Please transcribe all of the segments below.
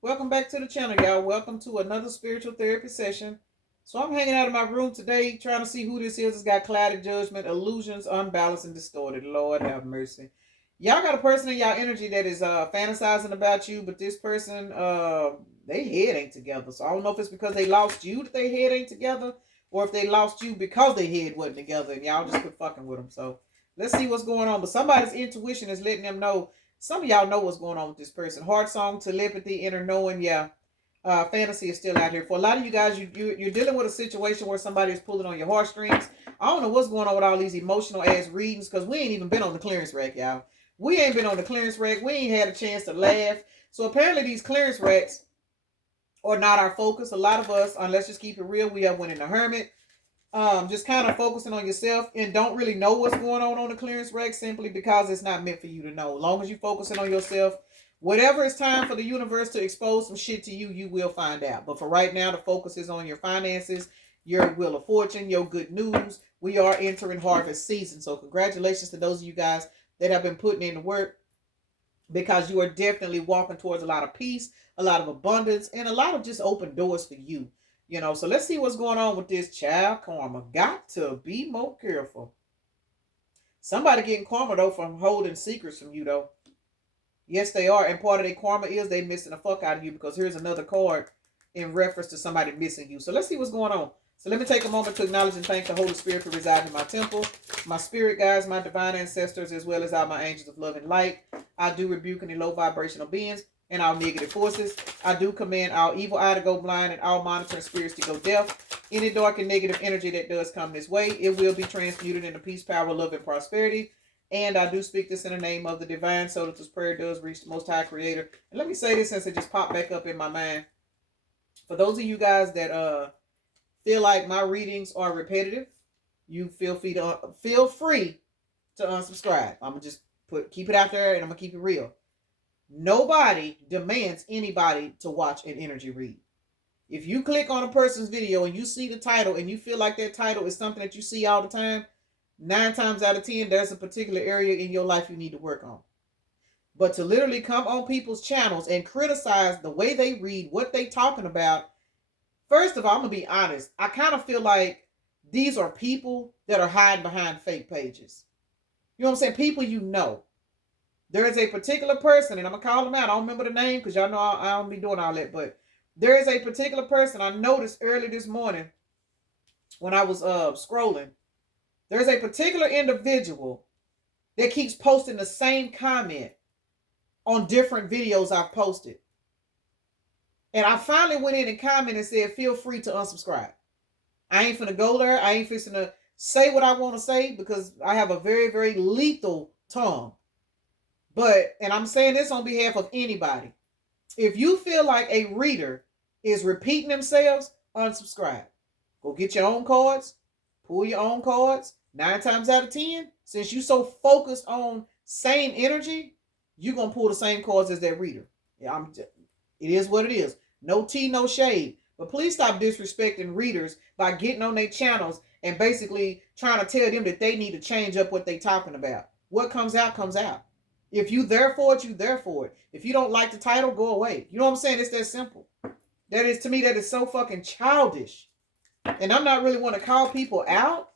Welcome back to the channel, y'all. Welcome to another spiritual therapy session. So I'm hanging out in my room today trying to see who this is. It's got clouded judgment, illusions, unbalanced, and distorted. Lord have mercy. Y'all got a person in y'all energy that is fantasizing about you, but this person, they head ain't together. So I don't know if it's because they lost you that they head ain't together, or if they lost you because they head wasn't together and y'all just quit fucking with them. So let's see what's going on. But somebody's intuition is letting them know. Some of y'all know what's going on with this person. Heart song, telepathy, inner knowing. Yeah, fantasy is still out here. For a lot of you guys, you're dealing with a situation where somebody is pulling on your heartstrings. I don't know what's going on with all these emotional ass readings because we ain't even been on the clearance rack, y'all. We ain't been on the clearance rack. We ain't had a chance to laugh. So apparently these clearance racks are not our focus. A lot of us, let's just keep it real, we have went in the hermit. Just kind of focusing on yourself and don't really know what's going on the clearance rack simply because it's not meant for you to know. As long as you're focusing on yourself, whatever it's time for the universe to expose some shit to you, you will find out. But for right now, the focus is on your finances, your wheel of fortune, your good news. We are entering harvest season. So congratulations to those of you guys that have been putting in the work because you are definitely walking towards a lot of peace, a lot of abundance, and a lot of just open doors for you. So let's see what's going on with this child karma. Got to be more careful. Somebody getting karma though from holding secrets from you though. Yes, they are. And part of their karma is they missing the fuck out of you because here's another card in reference to somebody missing you. So let's see what's going on. So let me take a moment to acknowledge and thank the Holy Spirit for residing in my temple, my spirit guides, my divine ancestors, as well as all my angels of love and light. I do rebuke any low vibrational beings and all negative forces. I do command all evil eye to go blind and all monitoring spirits to go deaf. Any dark and negative energy that does come this way, it will be transmuted into peace, power, love, and prosperity. And I do speak this in the name of the divine so that this prayer does reach the Most High Creator. And let me say this since it just popped back up in my mind. For those of you guys that feel like my readings are repetitive, you feel free to unsubscribe. I'm gonna just keep it out there and I'm gonna keep it real. Nobody demands anybody to watch an energy read. If you click on a person's video and you see the title and you feel like that title is something that you see all the time, 9 times out of 10, there's a particular area in your life you need to work on. But to literally come on people's channels and criticize the way they read, what they talking about, first of all, I'm going to be honest. I kind of feel like these are people that are hiding behind fake pages. You know what I'm saying? People you know. There is a particular person, and I'm going to call them out. I don't remember the name because y'all know I don't be doing all that. But there is a particular person I noticed early this morning when I was scrolling. There's a particular individual that keeps posting the same comment on different videos I've posted. And I finally went in and commented and said, feel free to unsubscribe. I ain't finna go there. I ain't fixing to say what I want to say because I have a very, very lethal tongue. And I'm saying this on behalf of anybody. If you feel like a reader is repeating themselves, unsubscribe. Go get your own cards. Pull your own cards. 9 times out of 10, since you so focused on same energy, you're going to pull the same cards as that reader. Yeah, it is what it is. No tea, no shade. But please stop disrespecting readers by getting on their channels and basically trying to tell them that they need to change up what they're talking about. What comes out, comes out. If you there for it, you there for it. If you don't like the title, go away. You know what I'm saying? It's that simple. That is, to me, that is so fucking childish. And I'm not really want to call people out,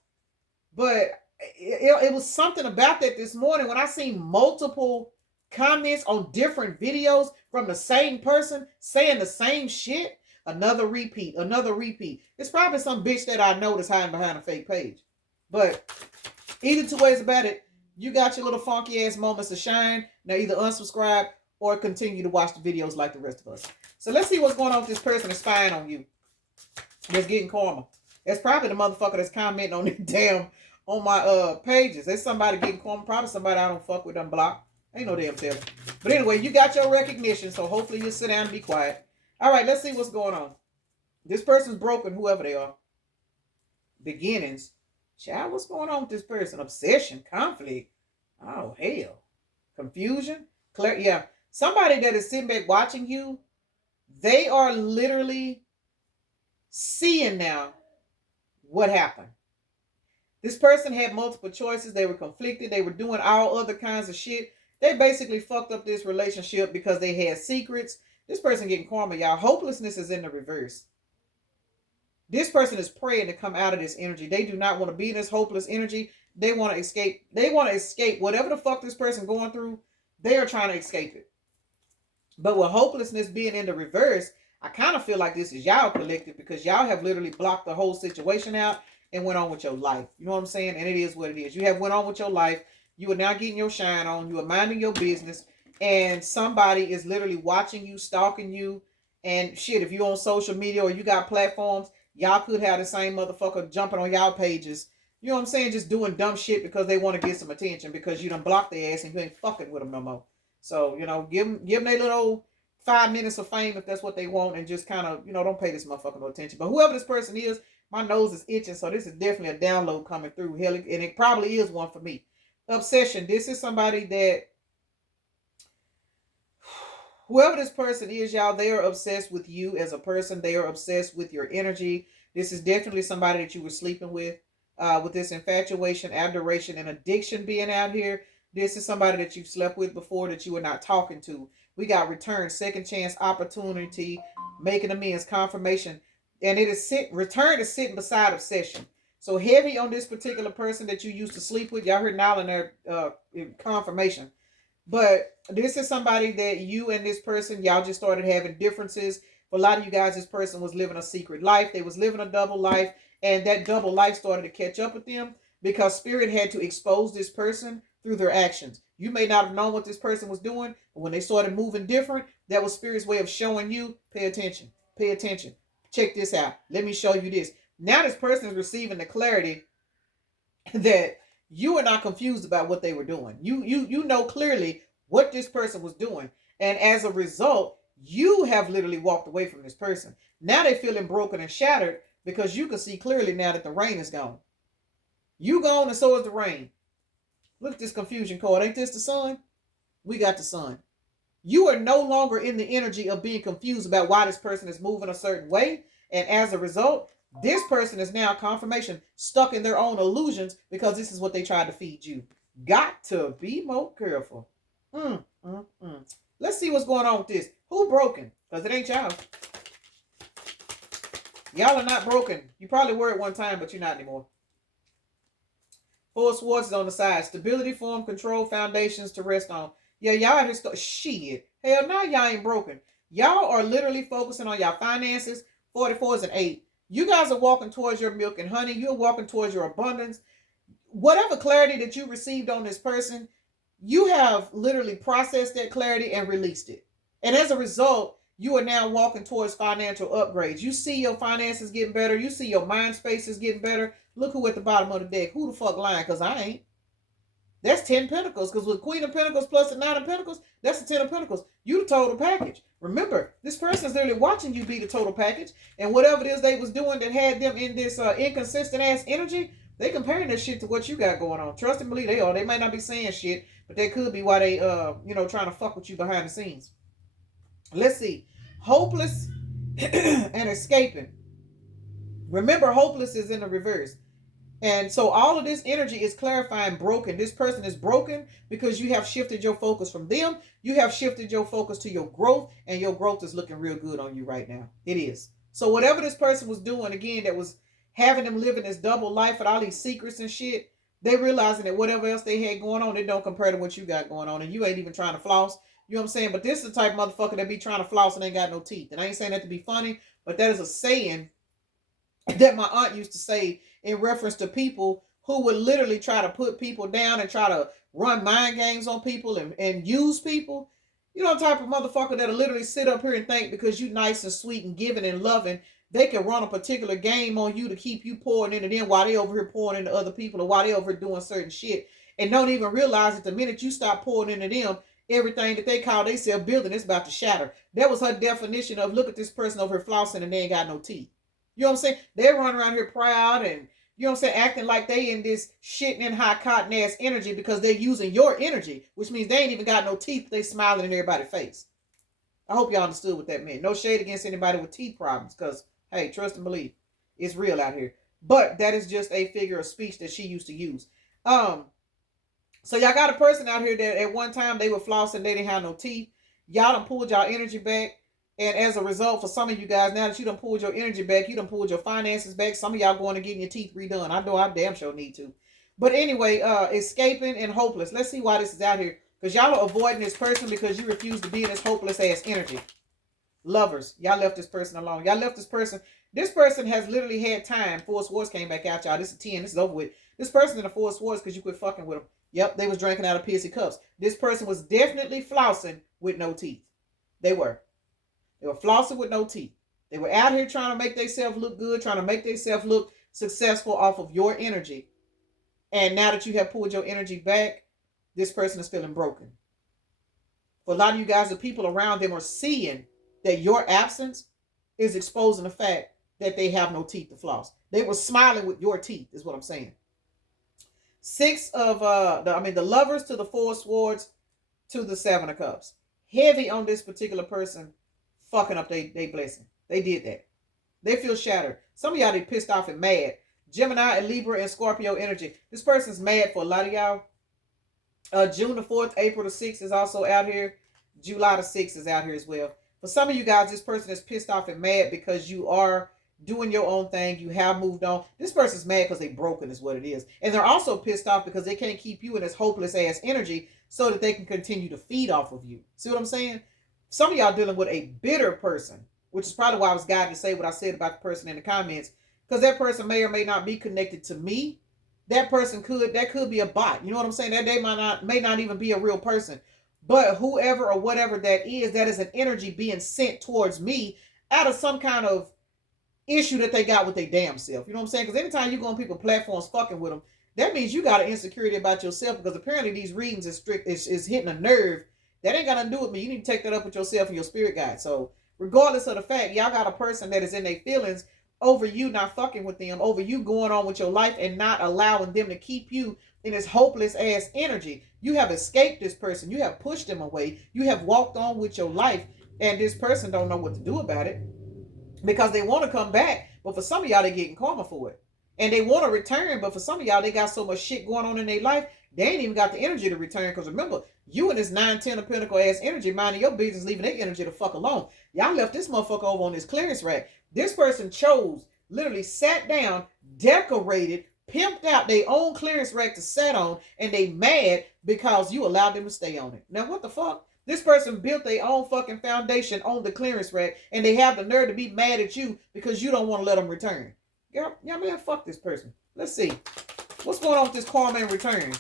but it was something about that this morning when I seen multiple comments on different videos from the same person saying the same shit. Another repeat, another repeat. It's probably some bitch that I know that's hiding behind a fake page. But either two ways about it, you got your little funky ass moments to shine. Now either unsubscribe or continue to watch the videos like the rest of us. So let's see what's going on with this person that's spying on you. That's getting karma. That's probably the motherfucker that's commenting on it damn on my pages. There's somebody getting karma. Probably somebody I don't fuck with them block. Ain't no damn telling. But anyway, you got your recognition, so hopefully you'll sit down and be quiet. All right, let's see what's going on. This person's broken, whoever they are. Beginnings. Child, what's going on with this person? Obsession, conflict. Oh, hell. Confusion. Yeah. Somebody that is sitting back watching you, they are literally seeing now what happened. This person had multiple choices. They were conflicted. They were doing all other kinds of shit. They basically fucked up this relationship because they had secrets. This person getting karma, y'all. Hopelessness is in the reverse. This person is praying to come out of this energy. They do not want to be in this hopeless energy. They want to escape. They want to escape whatever the fuck this person going through. They are trying to escape it. But with hopelessness being in the reverse, I kind of feel like this is y'all collective, because y'all have literally blocked the whole situation out and went on with your life. You know what I'm saying? And it is what it is. You have went on with your life. You are now getting your shine on. You are minding your business. And somebody is literally watching you, stalking you. And shit, if you're on social media or you got platforms, y'all could have the same motherfucker jumping on y'all pages. You know what I'm saying? Just doing dumb shit because they want to get some attention, because you done blocked their ass and you ain't fucking with them no more. So, you know, give them their little 5 minutes of fame if that's what they want, and just kind of, you know, don't pay this motherfucker no attention. But whoever this person is, my nose is itching, so this is definitely a download coming through. Hell, and it probably is one for me. Obsession. This is somebody that, whoever this person is, y'all, they are obsessed with you as a person. They are obsessed with your energy. This is definitely somebody that you were sleeping with this infatuation, adoration, and addiction being out here. This is somebody that you've slept with before that you were not talking to. We got return, second chance, opportunity, making amends, confirmation. And it is return is sitting beside obsession. So heavy on this particular person that you used to sleep with. Y'all heard Nile in there, confirmation. But this is somebody that you and this person, y'all just started having differences. For a lot of you guys, this person was living a secret life. They was living a double life. And that double life started to catch up with them, because spirit had to expose this person through their actions. You may not have known what this person was doing, but when they started moving different, that was spirit's way of showing you, pay attention, pay attention. Check this out. Let me show you this. Now this person is receiving the clarity that you are not confused about what they were doing. You know clearly what this person was doing. And as a result, you have literally walked away from this person. Now they're feeling broken and shattered, because you can see clearly now that the rain is gone. You gone, and so is the rain. Look at this confusion card. Ain't this the sun? We got the sun. You are no longer in the energy of being confused about why this person is moving a certain way. And as a result, this person is now, confirmation, stuck in their own illusions, because this is what they tried to feed you. Got to be more careful. Let's see what's going on with this. Who broken? Because it ain't y'all. Y'all are not broken. You probably were at one time, but you're not anymore. Four of Swords is on the side. Stability, form, control, foundations to rest on. Yeah, y'all just shit. Hell, now y'all ain't broken. Y'all are literally focusing on y'all finances. 44s and 8. You guys are walking towards your milk and honey. You're walking towards your abundance. Whatever clarity that you received on this person, you have literally processed that clarity and released it. And as a result, you are now walking towards financial upgrades. You see your finances getting better. You see your mind space is getting better. Look who at the bottom of the deck. Who the fuck lying? Because I ain't. That's 10 Pentacles. Because with Queen of Pentacles plus the 9 of Pentacles, that's the 10 of Pentacles. You the total package. Remember, this person is literally watching you be the total package. And whatever it is they was doing that had them in this inconsistent ass energy, they comparing this shit to what you got going on. Trust and believe they are. They might not be saying shit, but that could be why they trying to fuck with you behind the scenes. Let's see. Hopeless and escaping. Remember, hopeless is in the reverse. And so all of this energy is clarifying broken. This person is broken because you have shifted your focus from them. You have shifted your focus to your growth, and your growth is looking real good on you right now. It is. So whatever this person was doing, again, that was having them living this double life with all these secrets and shit, they realizing that whatever else they had going on, it don't compare to what you got going on. And you ain't even trying to floss. You know what I'm saying? But this is the type of motherfucker that be trying to floss and ain't got no teeth. And I ain't saying that to be funny, but that is a saying that my aunt used to say in reference to people who would literally try to put people down and try to run mind games on people and use people. You know, the type of motherfucker that'll literally sit up here and think because you nice and sweet and giving and loving, they can run a particular game on you to keep you pouring into them while they over here pouring into other people, or while they over here doing certain shit, and don't even realize that the minute you stop pouring into them, everything that they call themselves building is about to shatter. That was her definition of, look at this person over here flossing and they ain't got no teeth. You know what I'm saying? They run around here proud and, you know what I'm saying, acting like they in this shitting in hot cotton ass energy because they're using your energy, which means they ain't even got no teeth. They smiling in everybody's face. I hope y'all understood what that meant. No shade against anybody with teeth problems, because, hey, trust and believe, it's real out here. But that is just a figure of speech that she used to use. So y'all got a person out here that at one time they were flossing, they didn't have no teeth. Y'all done pulled y'all energy back. And as a result, for some of you guys, now that you done pulled your energy back, you done pulled your finances back, some of y'all going to getting your teeth redone. I know I damn sure need to. But anyway, escaping and hopeless. Let's see why this is out here. Because y'all are avoiding this person because you refuse to be in this hopeless ass energy. Lovers, y'all left this person alone. Y'all left this person. This person has literally had time. Four of Swords came back out, y'all. This is 10. This is over with. This person in the Four of Swords because you quit fucking with them. Yep, they was drinking out of pissy cups. This person was definitely flossing with no teeth. They were. They were flossing with no teeth. They were out here trying to make themselves look good, trying to make themselves look successful off of your energy. And now that you have pulled your energy back, this person is feeling broken. For a lot of you guys, the people around them are seeing that your absence is exposing the fact that they have no teeth to floss. They were smiling with your teeth, is what I'm saying. Six of the lovers to the Four of Swords to the Seven of Cups. Heavy on this particular person fucking up they blessing. They did that. They feel shattered. Some of y'all, they pissed off and mad. Gemini and Libra and Scorpio energy. This person's mad for a lot of y'all. June the 4th, April the 6th is also out here. July the 6th is out here as well. For some of you guys, this person is pissed off and mad because you are doing your own thing. You have moved on. This person's mad because they broken is what it is. And they're also pissed off because they can't keep you in this hopeless ass energy so that they can continue to feed off of you. See what I'm saying? Some of y'all dealing with a bitter person, which is probably why I was guided to say what I said about the person in the comments. Because that person may or may not be connected to me. That person could be a bot. You know what I'm saying? That they may not even be a real person. But whoever or whatever that is an energy being sent towards me out of some kind of issue that they got with their damn self. You know what I'm saying? Because anytime you go on people's platforms fucking with them, that means you got an insecurity about yourself, because apparently these readings is hitting a nerve. That ain't got nothing to do with me. You need to take that up with yourself and your spirit guide. So regardless of the fact, y'all got a person that is in their feelings over you not fucking with them, over you going on with your life and not allowing them to keep you in this hopeless ass energy. You have escaped this person. You have pushed them away. You have walked on with your life, and this person don't know what to do about it because they want to come back. But for some of y'all, they're getting karma for it. And they want to return, but for some of y'all, they got so much shit going on in their life, they ain't even got the energy to return. Because remember, you and this 9, 10 of Pentacle ass energy, minding your business, leaving their energy the fuck alone. Y'all left this motherfucker over on this clearance rack. This person chose, literally sat down, decorated, pimped out their own clearance rack to sit on, and they mad because you allowed them to stay on it. Now, what the fuck? This person built their own fucking foundation on the clearance rack, and they have the nerve to be mad at you because you don't want to let them return. Girl, y'all man, fuck this person. Let's see. What's going on with this karma in return?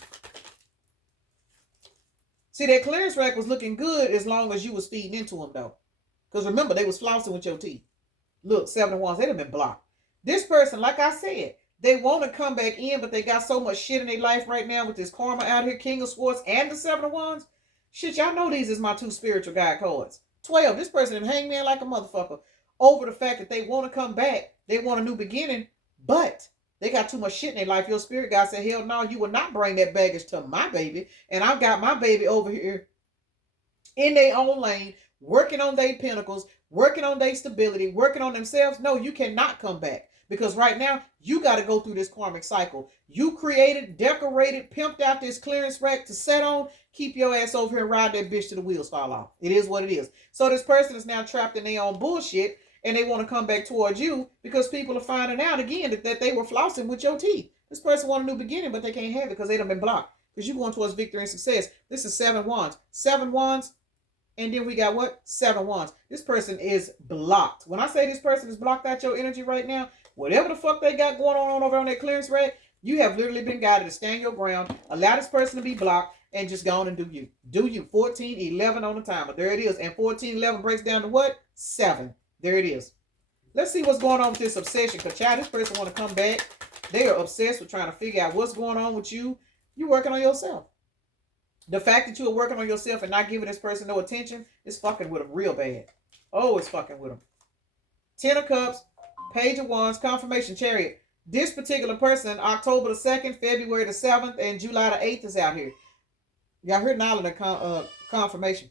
See, that clearance rack was looking good as long as you was feeding into them, though. Because remember, they was flossing with your teeth. Look, 7 of Wands, they'd have been blocked. This person, like I said, they want to come back in, but they got so much shit in their life right now with this karma out here, King of Swords and the 7 of Wands. Shit, y'all know these is my 2 spiritual guide cards. 12, this person hangman like a motherfucker over the fact that they want to come back. They want a new beginning, but they got too much shit in their life. Your spirit guide said, hell no, you will not bring that baggage to my baby. And I've got my baby over here in their own lane, working on their pentacles, working on their stability, working on themselves. No, you cannot come back. Because right now, you got to go through this karmic cycle. You created, decorated, pimped out this clearance rack to set on. Keep your ass over here and ride that bitch till the wheels fall off. It is what it is. So this person is now trapped in their own bullshit, and they want to come back towards you because people are finding out again that they were flossing with your teeth. This person want a new beginning, but they can't have it because they done been blocked. Because you're going towards victory and success. This is 7 Wands. 7 Wands. And then we got what? 7 Wands. This person is blocked. When I say this person is blocked out your energy right now, whatever the fuck they got going on over on that clearance rack, you have literally been guided to stand your ground, allow this person to be blocked, and just go on and do you. Do you. 14, 11 on the timer. There it is. And 14, 11 breaks down to what? 7. There it is. Let's see what's going on with this obsession. Because, child, this person want to come back. They are obsessed with trying to figure out what's going on with you. You're working on yourself. The fact that you are working on yourself and not giving this person no attention is fucking with them real bad. Oh, it's fucking with them. 10 of Cups, Page of Wands, Confirmation, Chariot. This particular person, October the 2nd, February the 7th, and July the 8th is out here. Y'all heard now of the confirmation.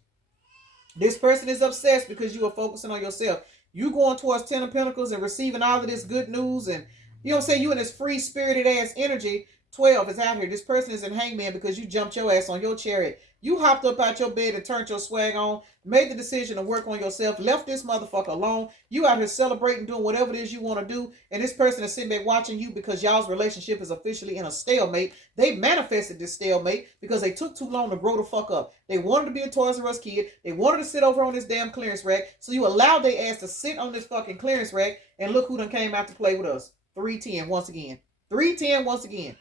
This person is obsessed because you are focusing on yourself. You going towards 10 of Pentacles and receiving all of this good news, and you know what I'm saying, you in this free-spirited ass energy, 12 is out here. This person is in hangman because you jumped your ass on your chariot. You hopped up out your bed and turned your swag on, made the decision to work on yourself, left this motherfucker alone. You out here celebrating, doing whatever it is you want to do, and this person is sitting there watching you because y'all's relationship is officially in a stalemate. They manifested this stalemate because they took too long to grow the fuck up. They wanted to be a Toys R Us kid. They wanted to sit over on this damn clearance rack, so you allowed their ass to sit on this fucking clearance rack, and look who done came out to play with us. 310 once again. 310 once again.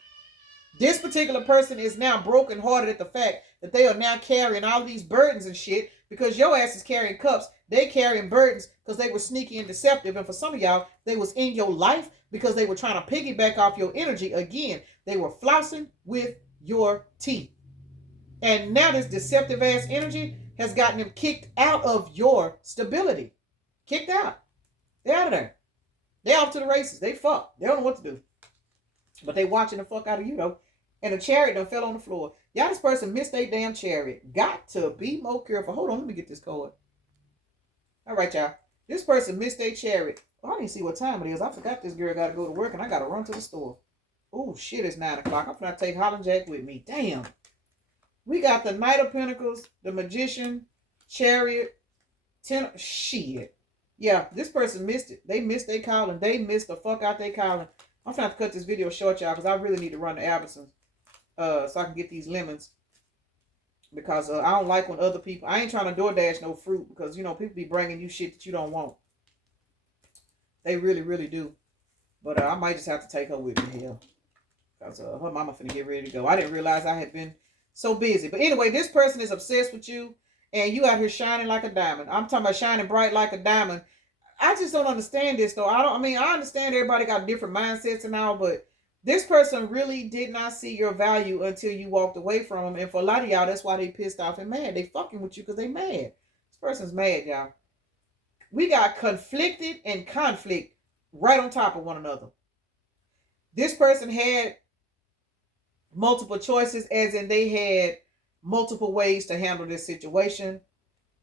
This particular person is now brokenhearted at the fact that they are now carrying all these burdens and shit because your ass is carrying cups. They carrying burdens because they were sneaky and deceptive. And for some of y'all, they was in your life because they were trying to piggyback off your energy. Again, they were flossing with your teeth. And now this deceptive ass energy has gotten them kicked out of your stability. Kicked out. They're out of there. They're off to the races. They fucked. They don't know what to do. But they watching the fuck out of you, though. And the chariot done fell on the floor. Y'all, this person missed their damn chariot. Got to be more careful. Hold on, let me get this card. All right, y'all. This person missed their chariot. Oh, I didn't see what time it is. I forgot this girl got to go to work and I got to run to the store. Oh, shit, it's 9 o'clock. I'm going to take Holland Jack with me. Damn. We got the Knight of Pentacles, the Magician, Chariot, shit. Yeah, this person missed it. They missed their calling. They missed the fuck out their calling. I'm trying to cut this video short, y'all, because I really need to run to Albertsons so I can get these lemons. Because I don't like when other people... I ain't trying to DoorDash no fruit because, you know, people be bringing you shit that you don't want. They really, really do. But I might just have to take her with me here. Because her mama finna get ready to go. I didn't realize I had been so busy. But anyway, this person is obsessed with you. And you out here shining like a diamond. I'm talking about shining bright like a diamond. I just don't understand this, though. I understand everybody got different mindsets and all, but this person really did not see your value until you walked away from them. And for a lot of y'all, that's why they pissed off and mad. They fucking with you because they mad. This person's mad, y'all. We got conflicted and conflict right on top of one another. This person had multiple choices, as in they had multiple ways to handle this situation.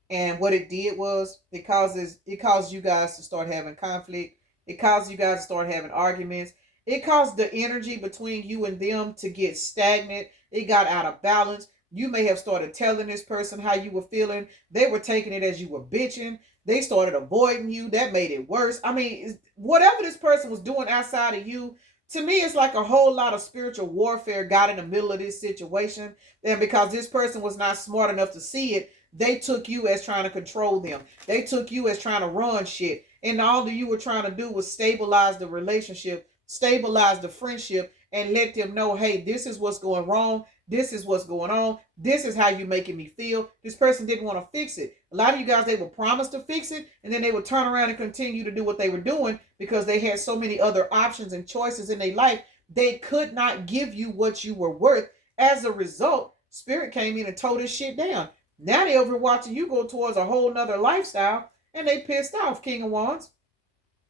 And what it did was it caused you guys to start having conflict. It caused you guys to start having arguments. It caused the energy between you and them to get stagnant. It got out of balance. You may have started telling this person how you were feeling. They were taking it as you were bitching. They started avoiding you. That made it worse. I mean, whatever this person was doing outside of you, to me, it's like a whole lot of spiritual warfare got in the middle of this situation. And because this person was not smart enough to see it, they took you as trying to control them. They took you as trying to run shit. And all that you were trying to do was stabilize the relationship, stabilize the friendship, and let them know, hey, this is what's going wrong. This is what's going on. This is how you're making me feel. This person didn't want to fix it. A lot of you guys, they were promised to fix it, and then they would turn around and continue to do what they were doing because they had so many other options and choices in their life. They could not give you what you were worth. As a result, Spirit came in and tore this shit down. Now they over watching you go towards a whole nother lifestyle, and they pissed off, King of Wands.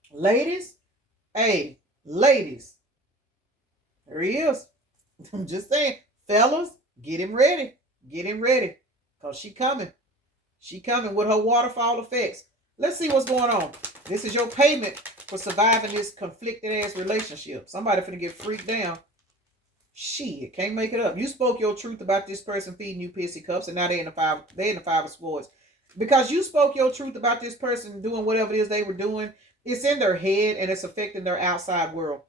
Ladies, hey, ladies, there he is. I'm just saying, fellas, get him ready. Get him ready, because she coming. She coming with her waterfall effects. Let's see what's going on. This is your payment for surviving this conflicted ass relationship. Somebody finna get freaked down. Shit, can't make it up. You spoke your truth about this person feeding you pissy cups, and now they're in the five of swords. Because you spoke your truth about this person doing whatever it is they were doing, it's in their head and it's affecting their outside world.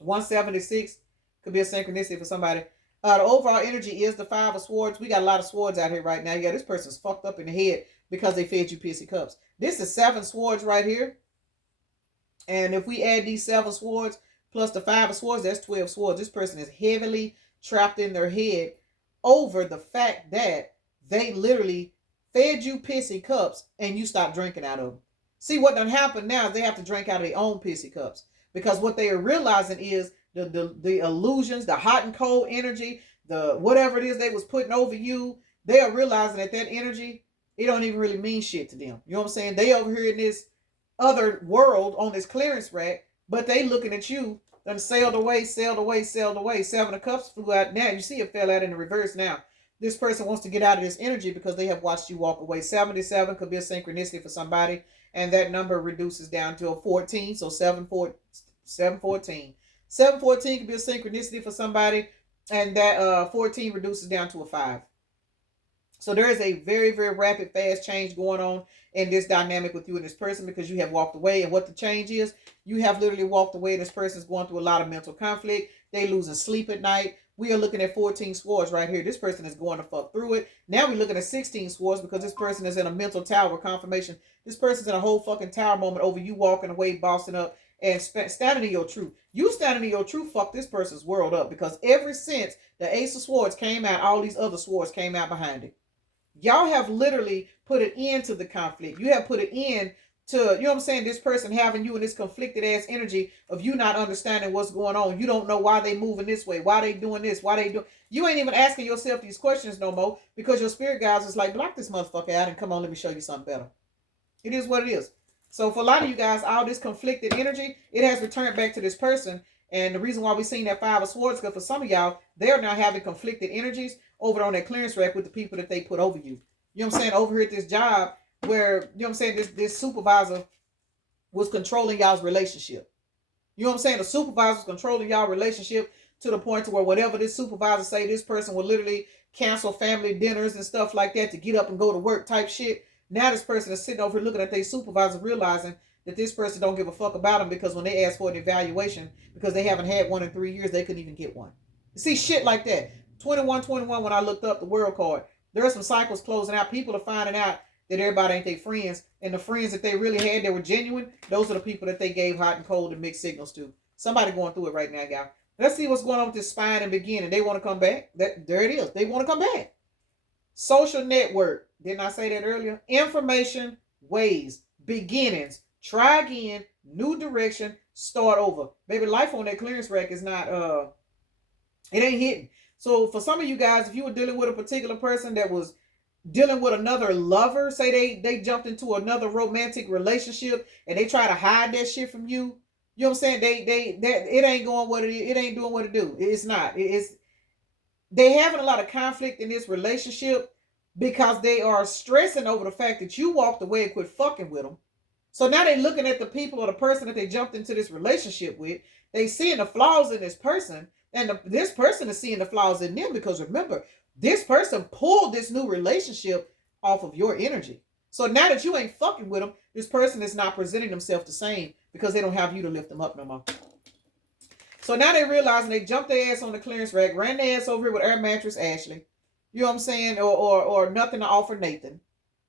176 could be a synchronicity for somebody. The overall energy is the 5 of swords. We got a lot of swords out here right now. Yeah, this person's fucked up in the head because they fed you pissy cups. This is 7 swords right here. And if we add these 7 swords plus the 5 of swords, that's 12 swords. This person is heavily trapped in their head over the fact that they literally fed you pissy cups and you stopped drinking out of them. See, what done happened now is they have to drink out of their own pissy cups. Because what they are realizing is the illusions, the hot and cold energy, the whatever it is they was putting over you, they are realizing that energy, it don't even really mean shit to them. You know what I'm saying? They over here in this other world on this clearance rack, but they looking at you, done sailed away, sailed away, sailed away. 7 of cups flew out. Now you see it fell out in the reverse now. This person wants to get out of this energy because they have watched you walk away. 77 could be a synchronicity for somebody, and that number reduces down to a 14. So 714. 714 could be a synchronicity for somebody, and that 14 reduces down to a 5. So there is a very, very rapid, fast change going on in this dynamic with you and this person because you have walked away. And what the change is, you have literally walked away. This person is going through a lot of mental conflict. They losing sleep at night. We are looking at 14 swords right here. This person is going to fuck through it. Now we're looking at 16 swords because this person is in a mental tower confirmation. This person's in a whole fucking tower moment over you walking away, bossing up, and standing in your truth. You standing in your truth fuck this person's world up because ever since the Ace of Swords came out, all these other swords came out behind it. Y'all have literally put an end to the conflict. You have put an end to, you know what I'm saying, this person having you in this conflicted ass energy of you not understanding what's going on. You don't know why they moving this way, why they doing this, why they do. You ain't even asking yourself these questions no more because your spirit guides is like, block this motherfucker out and come on, let me show you something better. It is what it is. So for a lot of you guys, all this conflicted energy, it has returned back to this person. And the reason why we're seeing that 5 of Swords, because for some of y'all, they're now having conflicted energies over on that clearance rack with the people that they put over you. You know what I'm saying? Over here at this job where, you know what I'm saying, this supervisor was controlling y'all's relationship. You know what I'm saying? The supervisor was controlling y'all relationship to the point to where whatever this supervisor say, this person will literally cancel family dinners and stuff like that to get up and go to work type shit. Now this person is sitting over here looking at their supervisor, realizing that this person don't give a fuck about them because when they ask for an evaluation, because they haven't had one in 3 years, they couldn't even get one. You see shit like that. 2121, when I looked up the world card, there are some cycles closing out. People are finding out that everybody ain't their friends. And the friends that they really had that were genuine, those are the people that they gave hot and cold and mixed signals to. Somebody going through it right now, y'all. Let's see what's going on with this spine and beginning. They want to come back. There it is. They want to come back. Social network. Didn't I say that earlier? Information, ways, beginnings. Try again. New direction. Start over. Baby, life on that clearance rack is not, it ain't hitting. So for some of you guys, if you were dealing with a particular person that was dealing with another lover, say they jumped into another romantic relationship and they try to hide that shit from you. You know what I'm saying? It ain't going what it is. It ain't doing what it do. It's not. They having a lot of conflict in this relationship because they are stressing over the fact that you walked away and quit fucking with them. So now they looking at the people or the person that they jumped into this relationship with. They seeing the flaws in this person, and this person is seeing the flaws in them because remember, this person pulled this new relationship off of your energy. So now that you ain't fucking with them, this person is not presenting themselves the same because they don't have you to lift them up no more. So now they realizing they jumped their ass on the clearance rack, ran their ass over here with Air Mattress Ashley. You know what I'm saying? Or nothing to offer Nathan.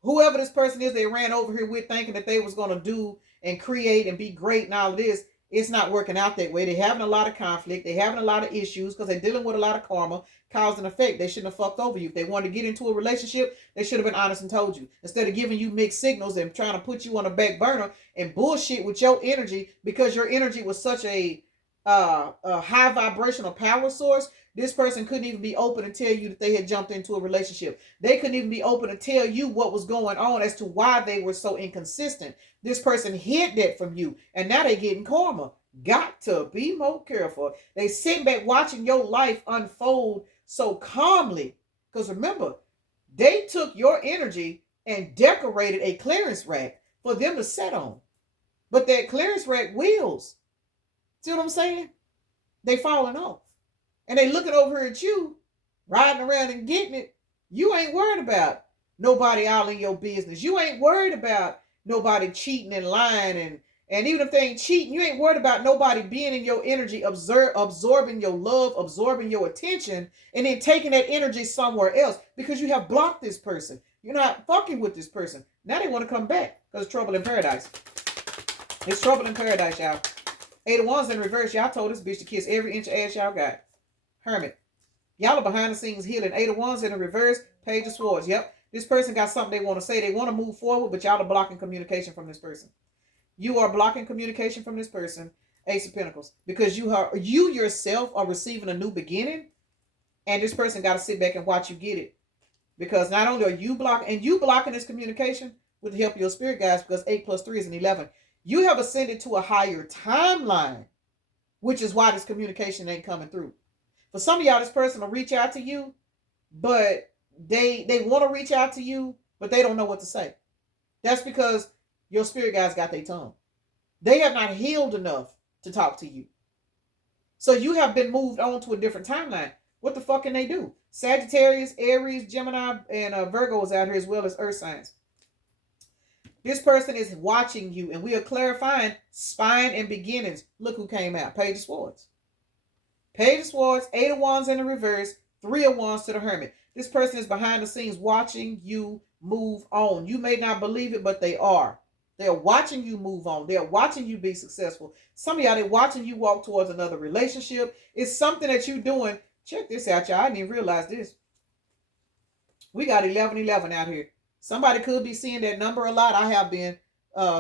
Whoever this person is they ran over here with thinking that they was going to do and create and be great and all of this, it's not working out that way. They're having a lot of conflict. They're having a lot of issues because they're dealing with a lot of karma, cause and effect. They shouldn't have fucked over you. If they wanted to get into a relationship, they should have been honest and told you. Instead of giving you mixed signals and trying to put you on a back burner and bullshit with your energy because your energy was such a high vibrational power source, this person couldn't even be open and tell you that they had jumped into a relationship. They couldn't even be open to tell you what was going on as to why they were so inconsistent. This person hid that from you, and now they getting karma. Got to be more careful. They sitting back watching your life unfold so calmly. Because remember, they took your energy and decorated a clearance rack for them to sit on. But that clearance rack wheels. See what I'm saying? They falling off. And they looking over at you, riding around and getting it. You ain't worried about nobody all in your business. You ain't worried about nobody cheating and lying. And even if they ain't cheating, you ain't worried about nobody being in your energy, absorbing your love, absorbing your attention, and then taking that energy somewhere else because you have blocked this person. You're not fucking with this person. Now they want to come back because it's trouble in paradise. It's trouble in paradise, y'all. 8 of Wands in reverse. Y'all told this bitch to kiss every inch of ass y'all got. Hermit. Y'all are behind the scenes healing. 8 of Wands in the reverse. Page of Swords. Yep. This person got something they want to say. They want to move forward, but y'all are blocking communication from this person. You are blocking communication from this person. Ace of Pentacles. Because you yourself are receiving a new beginning, and this person got to sit back and watch you get it. Because not only are you blocking this communication with the help of your spirit guides, because 8 plus 3 is an 11. You have ascended to a higher timeline, which is why this communication ain't coming through. For some of y'all, this person will reach out to you, but they want to reach out to you, but they don't know what to say. That's because your spirit guides got their tongue. They have not healed enough to talk to you. So you have been moved on to a different timeline. What the fuck can they do? Sagittarius, Aries, Gemini, and Virgo is out here as well as Earth signs. This person is watching you, and we are clarifying spine and beginnings. Look who came out. Page of Swords. Page of Swords, 8 of Wands in the reverse, 3 of Wands to the Hermit. This person is behind the scenes watching you move on. You may not believe it, but they are. They're watching you move on. They're watching you be successful. Some of y'all, they're watching you walk towards another relationship. It's something that you're doing. Check this out, y'all. I didn't even realize this. We got 1111 out here. Somebody could be seeing that number a lot. I have been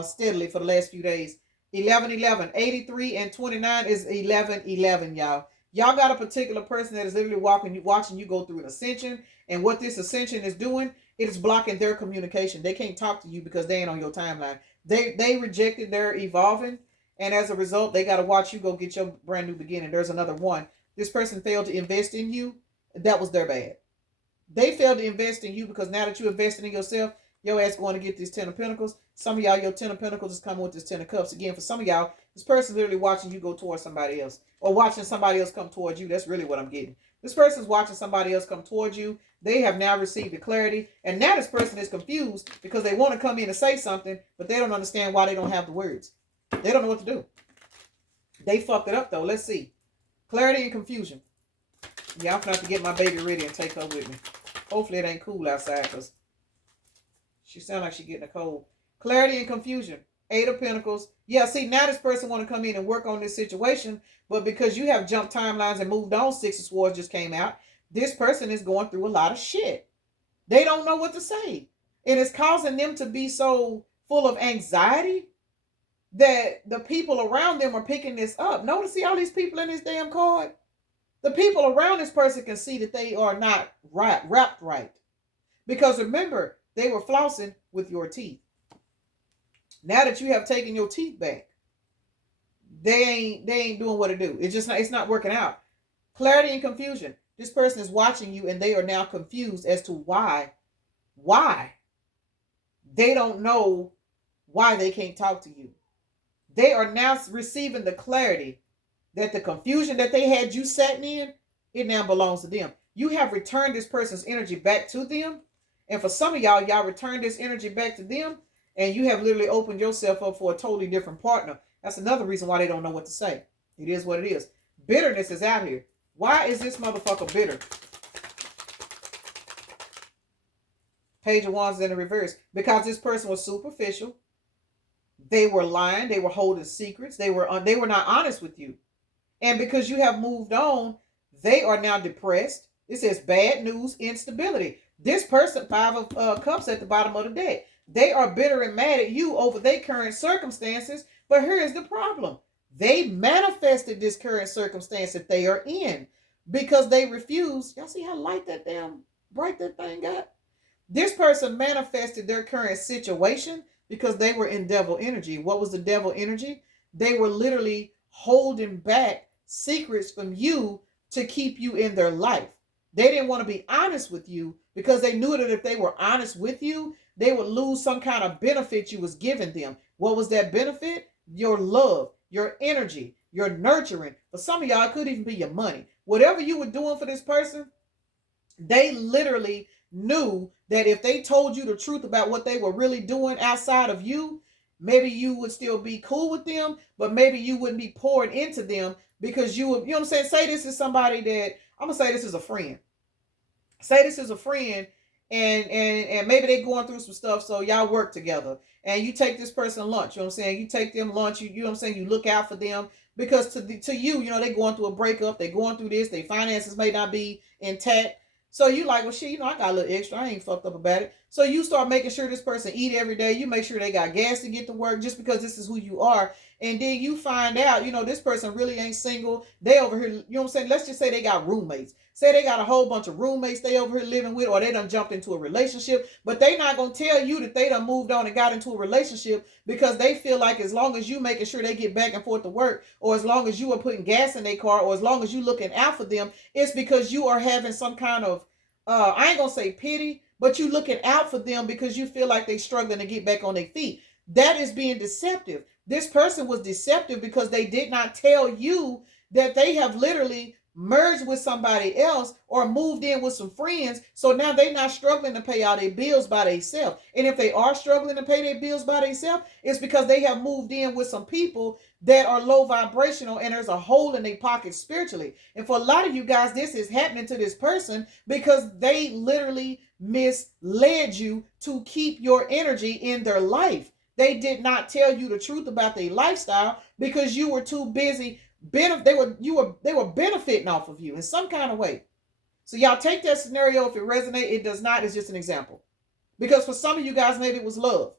steadily for the last few days. 1111, 83 and 29 is 1111, y'all. Y'all got a particular person that is literally watching you go through an ascension. And what this ascension is doing, it is blocking their communication. They can't talk to you because they ain't on your timeline. They rejected their evolving. And as a result, they got to watch you go get your brand new beginning. There's another one. This person failed to invest in you. That was their bad. They failed to invest in you because now that you're investing in yourself, your ass going to get this 10 of Pentacles. Some of y'all, your 10 of Pentacles is coming with this 10 of Cups. Again, for some of y'all, this person is literally watching you go towards somebody else. Or watching somebody else come towards you. That's really what I'm getting. This person is watching somebody else come towards you. They have now received the clarity. And now this person is confused because they want to come in and say something, but they don't understand why they don't have the words. They don't know what to do. They fucked it up, though. Let's see. Clarity and confusion. Yeah, I'm going to have to get my baby ready and take her with me. Hopefully it ain't cool outside because she sounds like she's getting a cold. Clarity and confusion. 8 of Pentacles. Yeah, see, now this person want to come in and work on this situation, but because you have jumped timelines and moved on, 6 of Swords just came out, this person is going through a lot of shit. They don't know what to say. And it's causing them to be so full of anxiety that the people around them are picking this up. Notice, see all these people in this damn card? The people around this person can see that they are not wrapped right. Because remember, they were flossing with your teeth. Now that you have taken your teeth back, they ain't doing what to do. It's not working out. Clarity and confusion. This person is watching you and they are now confused as to why. Why? They don't know why they can't talk to you. They are now receiving the clarity that the confusion that they had you sitting in, it now belongs to them. You have returned this person's energy back to them. And for some of y'all returned this energy back to them. And you have literally opened yourself up for a totally different partner. That's another reason why they don't know what to say. It is what it is. Bitterness is out here. Why is this motherfucker bitter? Page of Wands in the reverse. Because this person was superficial. They were lying. They were holding secrets. They were not honest with you. And because you have moved on, they are now depressed. It says bad news, instability. This person, 5 of Cups at the bottom of the deck. They are bitter and mad at you over their current circumstances. But here's the problem. They manifested this current circumstance that they are in because they refused. Y'all see how light that damn bright that thing got? This person manifested their current situation because they were in devil energy. What was the devil energy? They were literally holding back secrets from you to keep you in their life. They didn't want to be honest with you because they knew that if they were honest with you, they would lose some kind of benefit you was giving them. What was that benefit? Your love, your energy, your nurturing. For some of y'all, it could even be your money. Whatever you were doing for this person, they literally knew that if they told you the truth about what they were really doing outside of you, maybe you would still be cool with them, but maybe you wouldn't be pouring into them because you would, you know what I'm saying? Say this is somebody that, I'm going to say this is a friend. Say this is a friend and maybe they going through some stuff, so y'all work together. And you take this person lunch, you know what I'm saying? You take them lunch, you know what I'm saying? You look out for them because to you, you know, they going through a breakup, they going through this, their finances may not be intact. So you like, well, shit, you know, I got a little extra. I ain't fucked up about it. So you start making sure this person eat every day. You make sure they got gas to get to work just because this is who you are. And then you find out, you know, this person really ain't single. They over here, you know what I'm saying? Let's just say they got roommates. Say they got a whole bunch of roommates they over here living with, or they done jumped into a relationship. But they not going to tell you that they done moved on and got into a relationship because they feel like as long as you making sure they get back and forth to work, or as long as you are putting gas in their car, or as long as you looking out for them, it's because you are having some kind of, I ain't going to say pity, but you looking out for them because you feel like they struggling to get back on their feet. That is being deceptive. This person was deceptive because they did not tell you that they have literally merged with somebody else or moved in with some friends. So now they're not struggling to pay all their bills by themselves. And if they are struggling to pay their bills by themselves, it's because they have moved in with some people that are low vibrational and there's a hole in their pocket spiritually. And for a lot of you guys, this is happening to this person because they literally misled you to keep your energy in their life. They did not tell you the truth about their lifestyle because you were too busy. They were benefiting off of you in some kind of way. So y'all take that scenario if it resonates. It does not. It's just an example. Because for some of you guys, maybe it was love.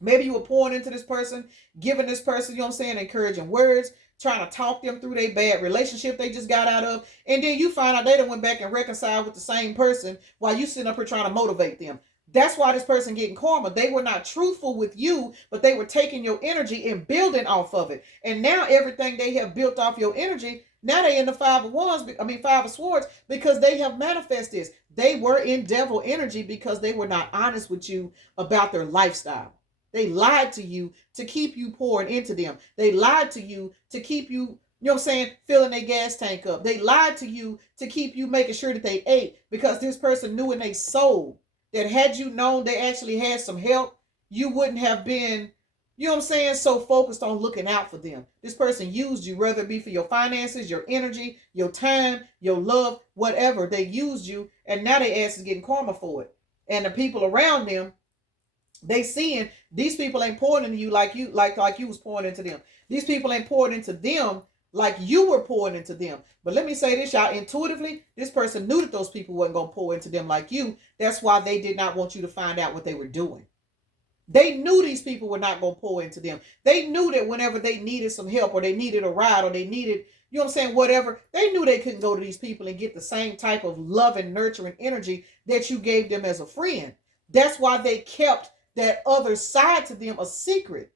Maybe you were pouring into this person, giving this person, you know what I'm saying, encouraging words, trying to talk them through their bad relationship they just got out of. And then you find out they done went back and reconciled with the same person while you sitting up here trying to motivate them. That's why this person getting karma. They were not truthful with you, but they were taking your energy and building off of it. And now everything they have built off your energy, now they in the five of swords, because they have manifested this. They were in devil energy because they were not honest with you about their lifestyle. They lied to you to keep you pouring into them. They lied to you to keep you, you know what I'm saying, filling their gas tank up. They lied to you to keep you making sure that they ate, because this person knew in their soul that had you known they actually had some help, you wouldn't have been, you know what I'm saying, so focused on looking out for them. This person used you, whether it be for your finances, your energy, your time, your love, whatever. They used you, and now they ass is getting karma for it. And the people around them, they seeing these people ain't pouring into you like you was pouring into them. These people ain't pouring into them like you were pouring into them. But let me say this, y'all. Intuitively, this person knew that those people wasn't going to pour into them like you. That's why they did not want you to find out what they were doing. They knew these people were not going to pour into them. They knew that whenever they needed some help or they needed a ride or they needed, you know what I'm saying, whatever, they knew they couldn't go to these people and get the same type of love and nurturing energy that you gave them as a friend. That's why they kept that other side to them a secret,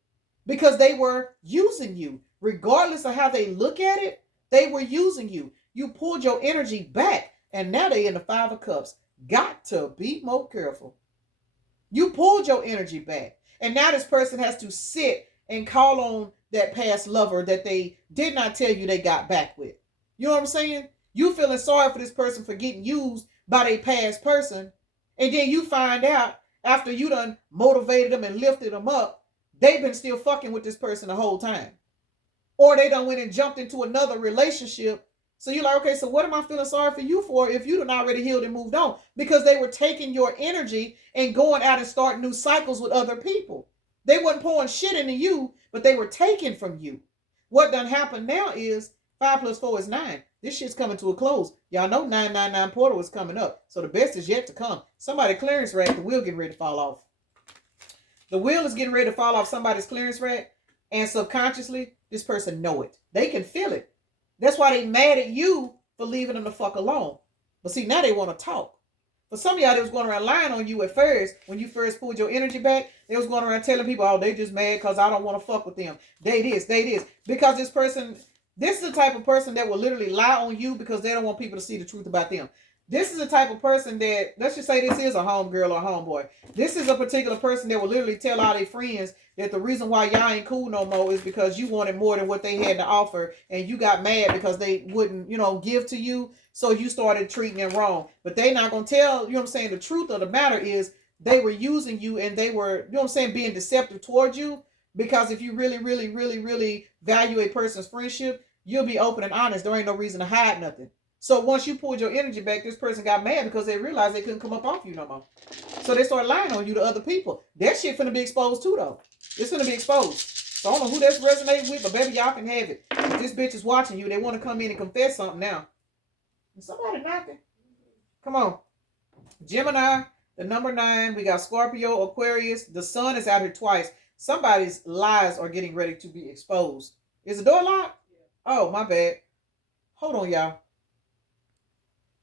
because they were using you. Regardless of how they look at it, they were using you. You pulled your energy back, and now they in the Five of Cups. Got to be more careful. You pulled your energy back, and now this person has to sit and call on that past lover that they did not tell you they got back with. You know what I'm saying? You feeling sorry for this person for getting used by their past person, and then you find out after you done motivated them and lifted them up, they've been still fucking with this person the whole time. Or they done went and jumped into another relationship. So you're like, okay, so what am I feeling sorry for you for if you done already healed and moved on? Because they were taking your energy and going out and starting new cycles with other people. They wasn't pouring shit into you, but they were taking from you. What done happened now is 5 + 4 is 9. This shit's coming to a close. Y'all know 999 portal is coming up. So the best is yet to come. Somebody clearance rack, the wheel getting ready to fall off. The wheel is getting ready to fall off somebody's clearance rack. And subconsciously, this person know it. They can feel it. That's why they mad at you for leaving them the fuck alone. But see, now they want to talk. For some of y'all, they was going around lying on you at first. When you first pulled your energy back, they was going around telling people, oh, they just mad because I don't want to fuck with them. They this. Because this person, this is the type of person that will literally lie on you because they don't want people to see the truth about them. This is the type of person that, let's just say this is a homegirl or a homeboy. This is a particular person that will literally tell all their friends that the reason why y'all ain't cool no more is because you wanted more than what they had to offer, and you got mad because they wouldn't, give to you, so you started treating them wrong. But they not going to tell, you know what I'm saying, the truth of the matter is they were using you, and they were, you know what I'm saying, being deceptive towards you, because if you really, really, really, really value a person's friendship, you'll be open and honest. There ain't no reason to hide nothing. So once you pulled your energy back, this person got mad because they realized they couldn't come up off you no more. So they started lying on you to other people. That shit finna be exposed too, though. It's finna be exposed. So I don't know who that's resonating with, but baby, y'all can have it. If this bitch is watching you, they want to come in and confess something now. Is somebody knocking? Come on. Gemini, the number 9. We got Scorpio, Aquarius. The sun is out here twice. Somebody's lies are getting ready to be exposed. Is the door locked? Oh, my bad. Hold on, y'all.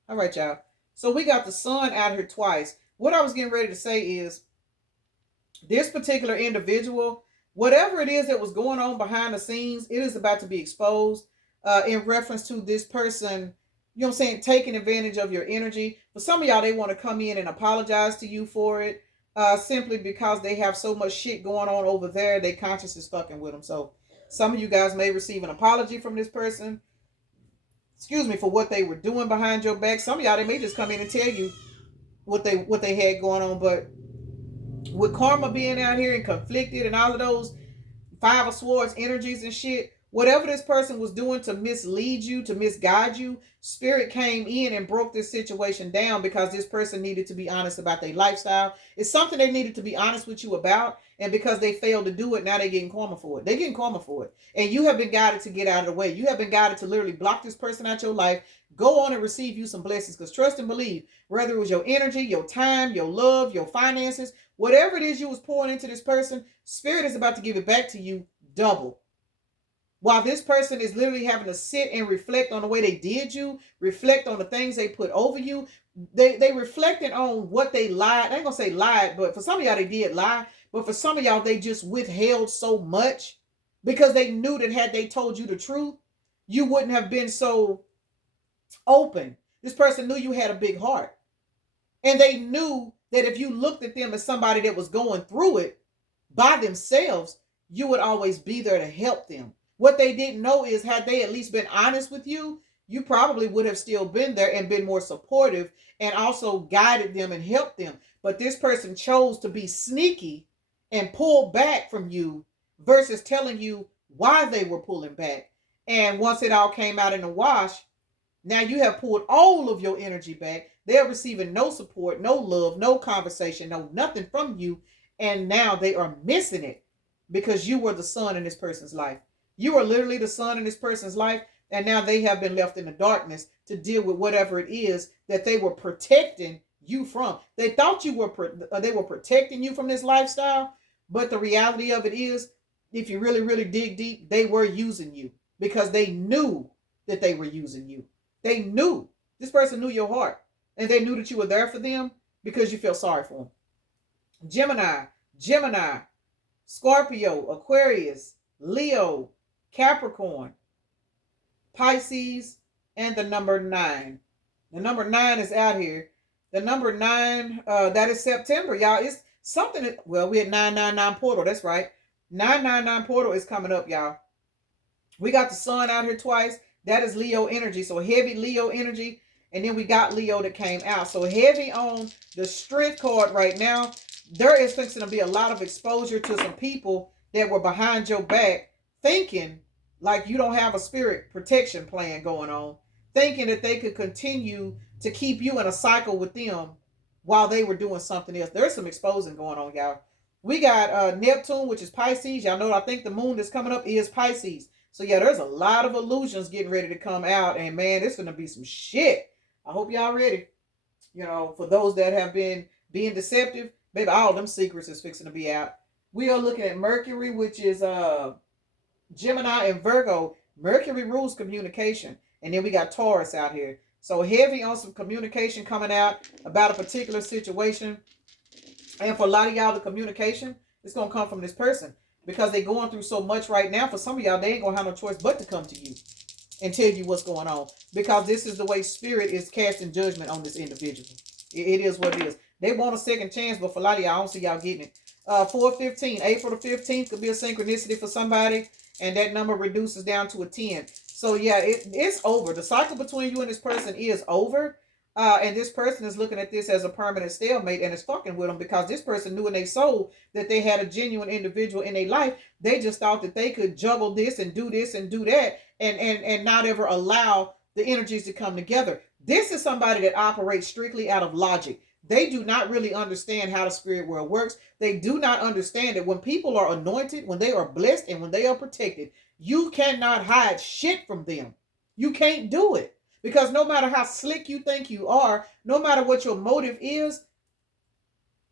All right, y'all. So we got the sun out here twice. What I was getting ready to say is this particular individual, whatever it is that was going on behind the scenes, it is about to be exposed in reference to this person, you know what I'm saying, taking advantage of your energy. For some of y'all, they want to come in and apologize to you for it simply because they have so much shit going on over there. They conscious is fucking with them. So some of you guys may receive an apology from this person. excuse me, for what they were doing behind your back. Some of y'all, they may just come in and tell you what they had going on. But with karma being out here and conflicted and all of those Five of Swords energies and shit, whatever this person was doing to mislead you, to misguide you, spirit came in and broke this situation down because this person needed to be honest about their lifestyle. It's something they needed to be honest with you about, and because they failed to do it, now they're getting karma for it. They're getting karma for it. And you have been guided to get out of the way. You have been guided to literally block this person out your life. Go on and receive you some blessings, because trust and believe, whether it was your energy, your time, your love, your finances, whatever it is you was pouring into this person, spirit is about to give it back to you double. While this person is literally having to sit and reflect on the way they did you, reflect on the things they put over you, they reflecting on what they lied. I ain't gonna say lied, but for some of y'all they did lie. But for some of y'all they just withheld so much because they knew that had they told you the truth, you wouldn't have been so open. This person knew you had a big heart. And they knew that if you looked at them as somebody that was going through it by themselves, you would always be there to help them. What they didn't know is, had they at least been honest with you, you probably would have still been there and been more supportive and also guided them and helped them. But this person chose to be sneaky and pull back from you versus telling you why they were pulling back. And once it all came out in the wash, now you have pulled all of your energy back. They're receiving no support, no love, no conversation, no nothing from you. And now they are missing it because you were the sun in this person's life. You are literally the sun in this person's life. And now they have been left in the darkness to deal with whatever it is that they were protecting you from. They thought they were protecting you from this lifestyle. But the reality of it is, if you really, really dig deep, they were using you because they knew that they were using you. They knew. This person knew your heart. And they knew that you were there for them because you felt sorry for them. Gemini, Scorpio, Aquarius, Leo, Capricorn, Pisces, and the number 9. The number 9 is out here. The number 9, that is September, y'all. It's something that, well, we had 999 portal. That's right. 999 portal is coming up, y'all. We got the sun out here twice. That is Leo energy. So heavy Leo energy. And then we got Leo that came out. So heavy on the strength card right now. There is going to be a lot of exposure to some people that were behind your back thinking like you don't have a spirit protection plan going on. Thinking that they could continue to keep you in a cycle with them while they were doing something else. There's some exposing going on, y'all. We got Neptune, which is Pisces. Y'all know, I think the moon that's coming up is Pisces. So yeah, there's a lot of illusions getting ready to come out. And man, it's going to be some shit. I hope y'all ready. You know, for those that have been being deceptive, baby, all them secrets is fixing to be out. We are looking at Mercury, which is Gemini and Virgo. Mercury rules communication. And then we got Taurus out here. So heavy on some communication coming out about a particular situation. And for a lot of y'all, the communication is going to come from this person. Because they're going through so much right now. For some of y'all, they ain't going to have no choice but to come to you and tell you what's going on. Because this is the way spirit is casting judgment on this individual. It is what it is. They want a second chance, but for a lot of y'all, I don't see y'all getting it. 4/15, April the 15th could be a synchronicity for somebody. And that number reduces down to a 10. So yeah, it's over. The cycle between you and this person is over. And this person is looking at this as a permanent stalemate and is fucking with them because this person knew in their soul that they had a genuine individual in their life. They just thought that they could juggle this and do that and not ever allow the energies to come together. This is somebody that operates strictly out of logic. They do not really understand how the spirit world works. They do not understand that when people are anointed, when they are blessed, and when they are protected, you cannot hide shit from them. You can't do it. Because no matter how slick you think you are, no matter what your motive is,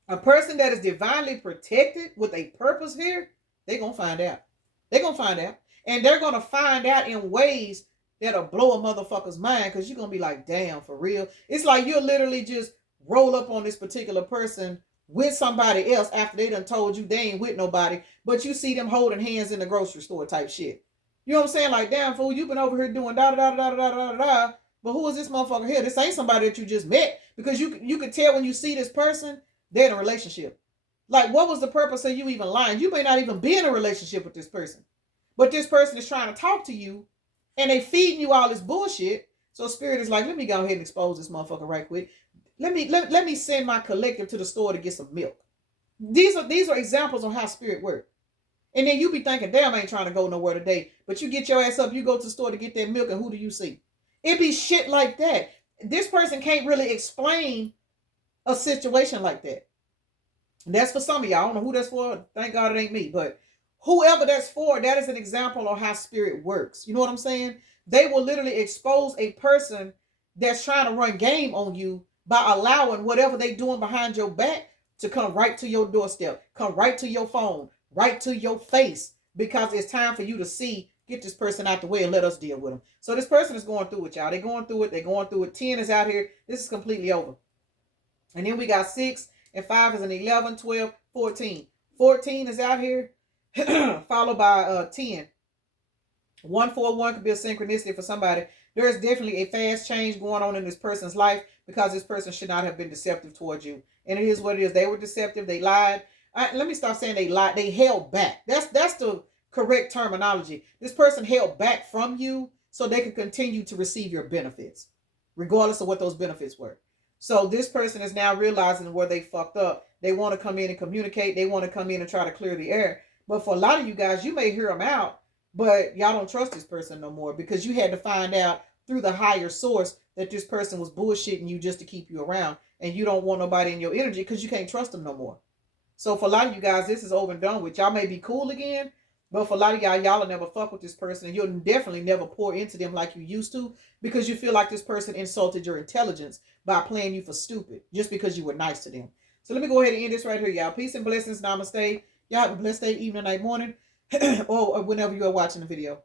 a person that is divinely protected with a purpose here, they're going to find out. They're going to find out. And they're going to find out in ways that'll blow a motherfucker's mind because you're going to be like, damn, for real. It's like you'll literally just roll up on this particular person with somebody else after they done told you they ain't with nobody, but you see them holding hands in the grocery store type shit. You know what I'm saying? Like, damn, fool, you've been over here doing da-da-da-da-da-da-da-da. But who is this motherfucker here? This ain't somebody that you just met. Because you can tell when you see this person, they're in a relationship. Like, what was the purpose of you even lying? You may not even be in a relationship with this person. But this person is trying to talk to you, and they feeding you all this bullshit So spirit is like, let me go ahead and expose this motherfucker right quick. Let me send my collective to the store to get some milk. These are examples of how spirit works. And then you be thinking, damn, I ain't trying to go nowhere today. But you get your ass up, you go to the store to get that milk, and who do you see? It be shit like that. This person can't really explain a situation like that. And that's for some of y'all. I don't know who that's for. Thank God it ain't me. But whoever that's for, that is an example of how spirit works. You know what I'm saying? They will literally expose a person that's trying to run game on you by allowing whatever they doing behind your back to come right to your doorstep, come right to your phone, right to your face, because it's time for you to see, get this person out the way and let us deal with them. So this person is going through it, y'all. They're going through it. They're going through it. 10 is out here. This is completely over. And then we got 6 and 5 is an 11, 12, 14. 14 is out here, followed by 10. 141 could be a synchronicity for somebody. There is definitely a fast change going on in this person's life because this person should not have been deceptive towards you. And it is what it is. They were deceptive. They lied. Let me stop saying they lied. They held back. That's the correct terminology. This person held back from you so they could continue to receive your benefits, regardless of what those benefits were. So this person is now realizing where they fucked up. They want to come in and communicate. They want to come in and try to clear the air. But for a lot of you guys, you may hear them out, but y'all don't trust this person no more because you had to find out through the higher source that this person was bullshitting you just to keep you around. And you don't want nobody in your energy because you can't trust them no more. So for a lot of you guys, this is over and done with. Y'all may be cool again, but for a lot of y'all will never fuck with this person. And you'll definitely never pour into them like you used to because you feel like this person insulted your intelligence by playing you for stupid just because you were nice to them. So let me go ahead and end this right here, y'all. Peace and blessings. Namaste. Y'all have a blessed day, evening, night, morning, or whenever you are watching the video.